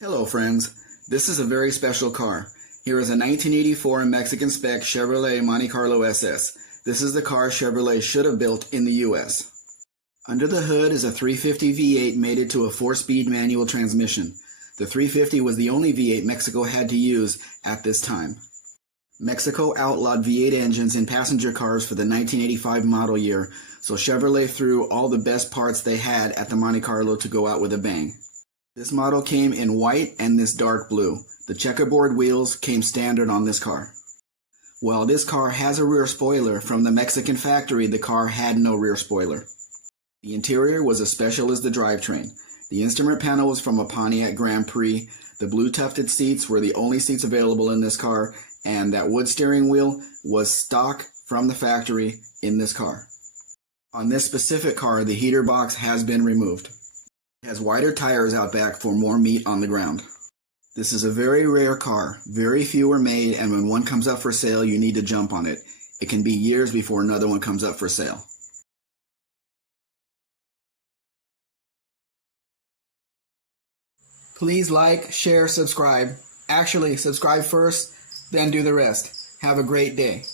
Hello friends, this is a very special car. Here is a 1984 Mexican Spec Chevrolet Monte Carlo SS. This is the car Chevrolet should have built in the U.S. Under the hood is a 350 V8 mated to a 4-speed manual transmission. The 350 was the only V8 Mexico had to use at this time. Mexico outlawed V8 engines in passenger cars for the 1985 model year, so Chevrolet threw all the best parts they had at the Monte Carlo to go out with a bang. This model came in white and this dark blue. The checkerboard wheels came standard on this car. While this car has a rear spoiler, from the Mexican factory the car had no rear spoiler. The interior was as special as the drivetrain. The instrument panel was from a Pontiac Grand Prix. The blue tufted seats were the only seats available in this car, and that wood steering wheel was stock from the factory in this car. On this specific car, the heater box has been removed. It has wider tires out back for more meat on the ground. This is a very rare car. Very few are made, and when one comes up for sale, you need to jump on it. It can be years before another one comes up for sale. Please like, share, subscribe. Actually, subscribe first, then do the rest. Have a great day.